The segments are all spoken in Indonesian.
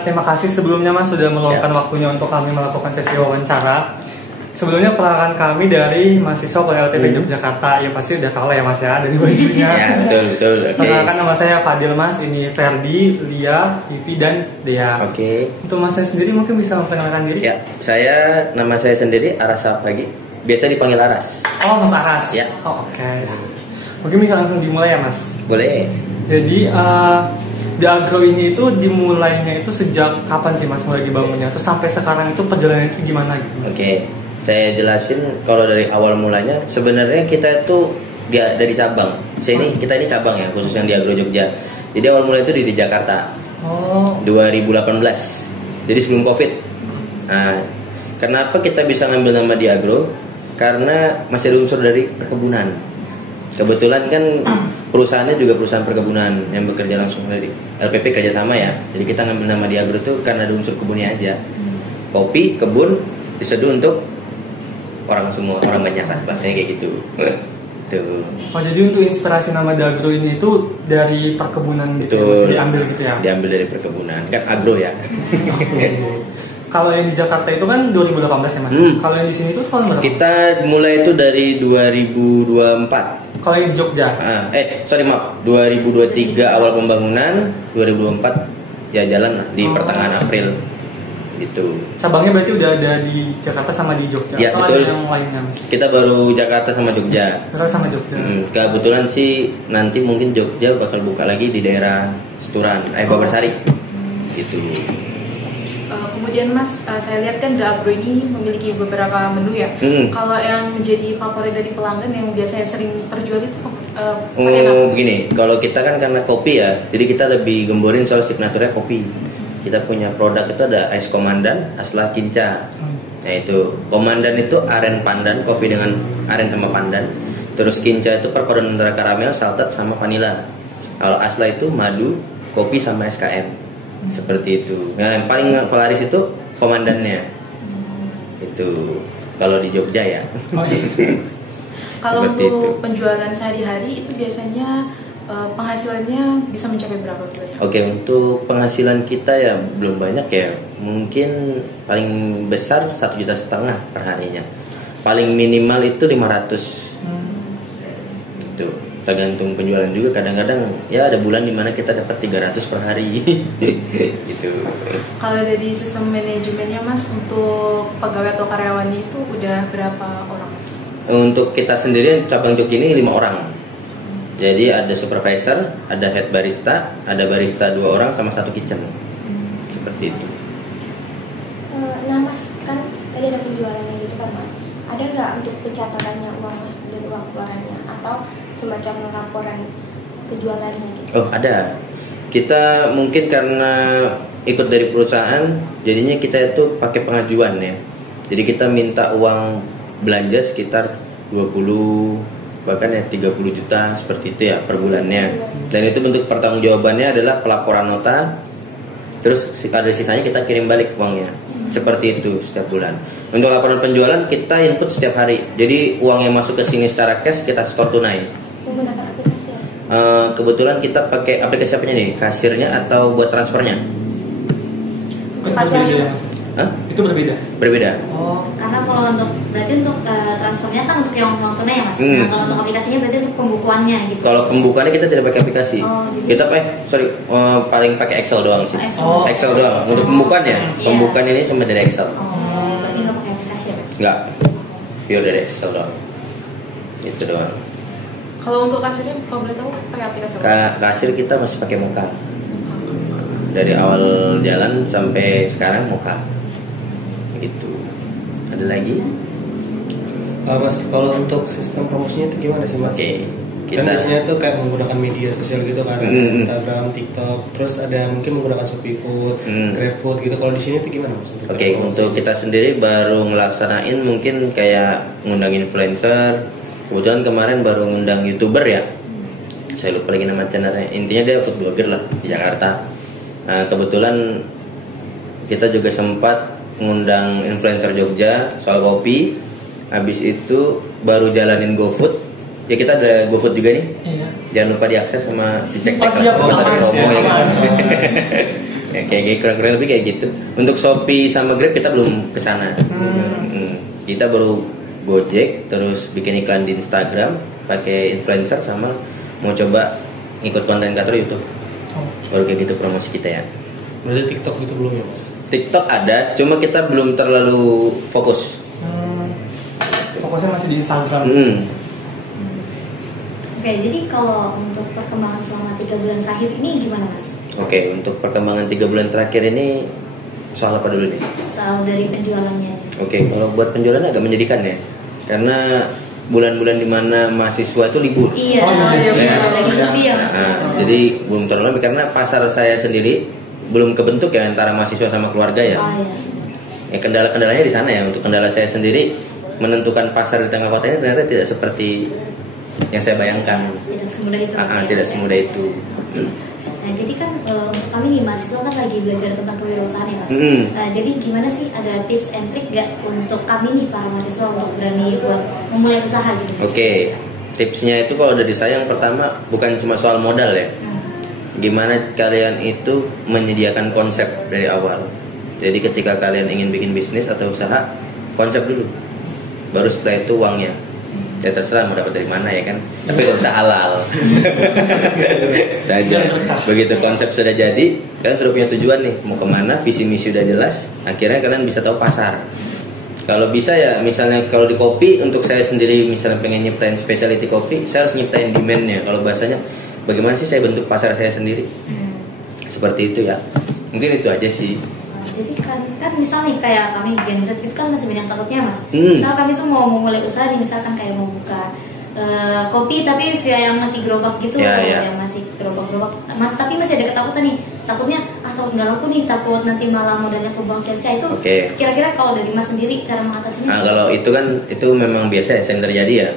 terima kasih sebelumnya Mas sudah meluangkan waktunya untuk kami melakukan sesi wawancara. Sebelumnya perkenalkan kami dari mahasiswa LPP Yogyakarta. Ya pasti udah tahu lah ya Mas ya dari bajunya. Ya betul. Perkenalkan nama saya Fadil Mas. Ini Ferdi, Lia, Vivi dan Dea. Untuk Mas saya sendiri mungkin bisa memperkenalkan diri. Ya, nama saya sendiri Aras Pagi. Biasa dipanggil Aras. Oh Mas Aras. Ya. Oh, oke. Mungkin bisa langsung dimulai ya Mas. Boleh. Jadi The Agro ini itu dimulainya itu sejak kapan sih Mas mulai dibangunnya? Terus sampai sekarang itu perjalanannya itu gimana gitu Mas? Oke, saya jelasin kalau dari awal mulanya sebenarnya kita itu dari cabang. Kita ini cabang ya, khusus yang di Agro Jogja. Jadi awal mulai itu di Jakarta. 2018. Jadi sebelum Covid. Nah, kenapa kita bisa ngambil nama di Agro? Karena masih ada unsur dari perkebunan. Kebetulan kan perusahaannya juga perusahaan perkebunan yang bekerja langsung dari LPP kerjasama ya. Jadi kita ngambil nama di Agro tuh karena ada unsur kebunnya aja. Kopi, kebun, diseduh untuk orang banyak lah, bahasanya kayak gitu. Tuh. Oh jadi untuk inspirasi nama The Agro ini itu dari perkebunan gitu ya, diambil gitu ya? Diambil dari perkebunan, kan agro ya. Kalau yang di Jakarta itu kan 2018 ya Mas? Kalau yang di sini tuh tahun berapa? Kita mulai itu dari 2024. Kalau yang di Jogja? 2023 awal pembangunan, 2024 ya jalan lah di pertengahan April gitu. Cabangnya berarti udah ada di Jakarta sama di Jogja? Ya atau betul. Ada yang lainnya Mas? Kita baru Jakarta sama Jogja. Jakarta sama Jogja. Kebetulan sih nanti mungkin Jogja bakal buka lagi di daerah Seturan, Babarsari gitu. Kemudian Mas, saya lihat kan The Agro ini memiliki beberapa menu ya. Kalau yang menjadi favorit dari pelanggan yang biasanya sering terjual itu begini, kalau kita kan karena kopi ya, jadi kita lebih gemborin soal signaturnya kopi. Kita punya produk itu ada Ais Komandan, Asla Kinca. Nah itu, Komandan itu aren pandan, kopi dengan aren sama pandan. Terus Kinca itu perpaduan antara karamel, salted sama vanila. Kalau Asla itu madu, kopi sama SKM. Seperti itu. Nah, yang paling polaris itu komandannya. Itu kalau di Jogja ya. Kalau untuk penjualan sehari-hari itu biasanya penghasilannya bisa mencapai berapa bulannya? Oke, untuk penghasilan kita ya belum banyak ya. Mungkin paling besar 1,5 juta per harinya. Paling minimal itu 500. Itu tergantung penjualan juga, kadang-kadang ya ada bulan dimana kita dapat 300 per hari. Gitu. Kalau dari sistem manajemennya Mas, untuk pegawai atau karyawannya itu udah berapa orang Mas? Untuk kita sendiri cabang Jogja ini 5 orang. Jadi ada supervisor, ada head barista, ada barista 2 orang sama 1 kitchen. Seperti itu. Nah Mas, kan tadi ada penjualannya gitu kan Mas. Ada nggak untuk pencatatannya uang Mas dan uang keluarannya atau semacam laporan penjualannya gitu? Oh ada. Kita mungkin karena ikut dari perusahaan, jadinya kita itu pakai pengajuan ya. Jadi kita minta uang belanja sekitar 20 bahkan ya 30 juta seperti itu ya per bulannya. Dan itu bentuk pertanggungjawabannya adalah pelaporan nota. Terus ada sisanya kita kirim balik uangnya. Seperti itu setiap bulan. Untuk laporan penjualan kita input setiap hari. Jadi uang yang masuk ke sini secara cash kita store tunai. Menggunakan aplikasi ya? Kebetulan kita pakai aplikasi apanya nih? Kasirnya atau buat transfernya? Berbeda. Hah? Itu berbeda. Berbeda. Oh, karena kalau berarti untuk transfernya kan untuk yang uang tunai ya Mas. Nah, kalau untuk aplikasinya berarti untuk pembukuannya gitu. Kalau pembukuannya kita tidak pakai aplikasi. Jadi kita paling pakai Excel doang sih. Excel doang. Untuk pembukaan ya. Iya. Pembukaan ini cuma dari Excel. Berarti nggak pakai aplikasi ya Mas? Enggak. Pure dari Excel doang. Itu doang. Kalau untuk kasirnya, kalau boleh tahu pakai aplikasi apa? Kasir kita masih pakai Moka. Dari awal jalan sampai sekarang Moka. Gitu. Ada lagi? Mas, kalau untuk sistem promosinya itu gimana sih Mas? Kan biasanya tuh kayak menggunakan media sosial gitu kan, Instagram, TikTok, terus ada mungkin menggunakan Shopee Food, GrabFood gitu. Kalau di sini tuh gimana Mas? Untuk kita sendiri baru ngelaksanain mungkin kayak ngundang influencer. Kebetulan kemarin baru ngundang YouTuber ya. Saya lupa lagi nama channelnya. Intinya dia food blogger lah di Jakarta. Nah, kebetulan kita juga sempat ngundang influencer Jogja soal kopi. Habis itu baru jalanin GoFood. Ya kita ada GoFood juga nih. Iya. Jangan lupa diakses sama dicek-cek Siap, lah. Ada promo ya. Ya, kayak kurang lebih kayak gitu. Untuk Shopee sama Grab kita belum kesana. Kita baru Gojek, terus bikin iklan di Instagram, pakai influencer, sama mau coba ikut konten kreator YouTube. Baru kayak gitu promosi kita ya. Berarti TikTok itu belum ya Mas? TikTok ada, cuma kita belum terlalu fokus. Fokusnya masih di Instagram. Oke, jadi kalau untuk perkembangan selama 3 bulan terakhir ini gimana Mas? Oke, untuk perkembangan 3 bulan terakhir ini soal apa dulu nih? Soal dari penjualannya aja. Oke, kalau buat penjualan agak menyedihkan ya, karena bulan-bulan dimana mahasiswa itu libur. Iya, lagi sepi ya Mas. Jadi belum terlalu, karena pasar saya sendiri belum kebentuk ya antara mahasiswa sama keluarga ya. Ya kendalanya di sana ya. Untuk kendala saya sendiri menentukan pasar di tengah kota ini ternyata tidak seperti yang saya bayangkan. Tidak semudah itu. Tidak semudah itu. Nah, jadi kan untuk kami nih mahasiswa kan lagi belajar tentang kewirausahaan ya Mas. Nah, jadi gimana sih, ada tips and trick gak untuk kami nih para mahasiswa untuk berani buat memulai usaha gitu? Oke, tipsnya itu kalau dari saya yang pertama bukan cuma soal modal ya. Gimana kalian itu menyediakan konsep dari awal. Jadi ketika kalian ingin bikin bisnis atau usaha, konsep dulu. Baru setelah itu uangnya. Ya terserah mau dapat dari mana ya kan. Tapi gak usah halal. Saja. Begitu konsep sudah jadi, kalian sudah punya tujuan nih, mau kemana, visi misi udah jelas. Akhirnya kalian bisa tahu pasar. Kalau bisa ya, misalnya kalau di kopi, untuk saya sendiri misalnya pengen nyiptain specialty kopi, saya harus nyiptain demand-nya. Kalau bahasanya, bagaimana sih saya bentuk pasar saya sendiri? Seperti itu ya. Mungkin itu aja sih. Jadi kan misal nih kayak kami Gen Z itu kan masih banyak takutnya Mas. Misal kami tuh mau memulai usaha nih, misalkan kayak mau buka kopi tapi via yang masih gerobak gitu, yang masih gerobak-gerobak. Tapi masih ada ketakutan nih. Takutnya takut nggak laku nih, takut nanti malah modalnya kebuang sia-sia itu. Kira-kira kalau dari Mas sendiri cara mengatasinya? Kalau itu kan itu memang biasa ya, sering terjadi ya.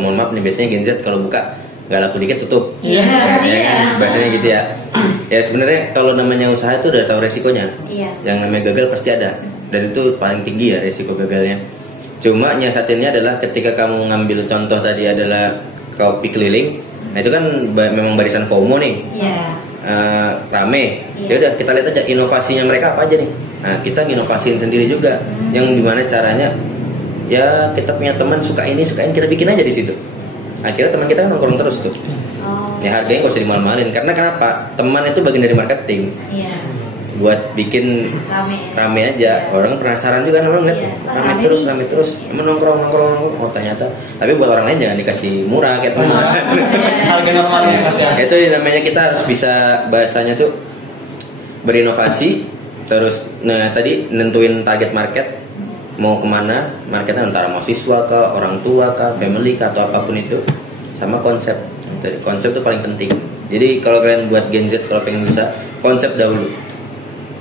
Mohon maaf nih, biasanya Gen Z kalau buka nggak laku dikit tutup. Biasanya gitu ya. Ya sebenarnya kalau namanya usaha itu udah tahu resikonya. Yang namanya gagal pasti ada, dan itu paling tinggi ya resiko gagalnya. Cuma nyiasatinnya adalah ketika kamu ngambil contoh tadi adalah kopi keliling, nah itu kan memang barisan FOMO nih. Rame. Ya udah kita lihat aja inovasinya mereka apa aja nih. Nah kita nginovasiin sendiri juga. Yang dimana caranya ya kita punya teman suka ini kita bikin aja di situ. Akhirnya teman kita kan nongkrong terus tuh. Ya harganya gak usah dimahal-mahalin. Karena kenapa? Teman itu bagian dari marketing. Buat bikin rame aja. Orang penasaran juga, orang lihat rame terus. Emang nongkrong. Oh ternyata. Tapi buat orang lain jangan dikasih murah kayak teman. Harga normalnya Mas ya. Itu namanya kita harus bisa bahasanya tuh berinovasi. Terus tadi nentuin target market. Mau kemana, marketnya antara mahasiswa kah, orang tua kah, family kah, atau apapun itu. Sama konsep. Konsep itu paling penting. Jadi kalau kalian buat Gen Z, kalau pengen usaha, konsep dahulu.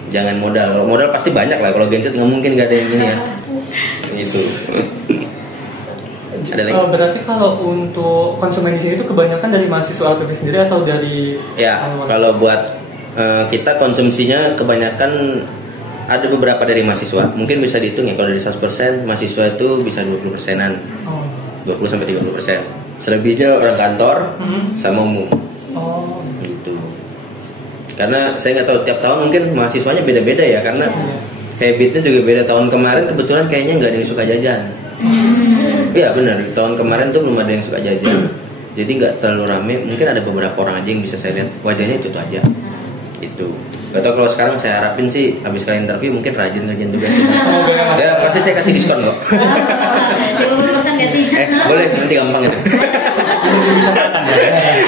Jangan modal. Kalau modal pasti banyak lah. Kalau Gen Z nggak mungkin nggak ada yang gini ya. Itu. Ada lagi? Berarti kalau untuk konsumen di sini itu kebanyakan dari mahasiswa LPP sendiri atau dari? Ya, kalau buat kita konsumsinya kebanyakan ada beberapa dari mahasiswa. Mungkin bisa dihitung ya, kalau dari 100% mahasiswa itu bisa 20%-an. 20-30%. Selebihnya orang kantor sama umum. Gitu. Karena saya nggak tahu, tiap tahun mungkin mahasiswanya beda-beda ya, karena habitnya juga beda. Tahun kemarin kebetulan kayaknya nggak ada yang suka jajan. Iya benar, tahun kemarin tuh belum ada yang suka jajan. Jadi nggak terlalu rame. Mungkin ada beberapa orang aja yang bisa saya lihat wajahnya itu aja. Itu. Gak tau, kalau sekarang saya harapin sih habis kalian interview mungkin rajin juga sih. Ya pasti saya kasih diskon kok. 50% gak sih? Boleh, nanti gampang itu.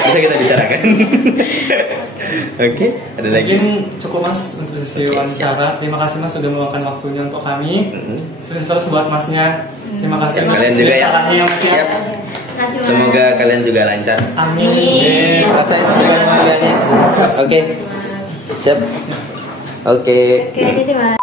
Bisa kita bicarakan. Oke, ada lagi? Mungkin cukup Mas untuk sesi wawancara. Terima kasih Mas sudah meluangkan waktunya untuk kami. Sukses terus buat Masnya. Terima kasih. Kalian juga ya. Siap. Semoga kalian juga lancar. Amin. Rasain tugas kuliahnya. Oke. Siap. Oke. Oke, jadi Mas.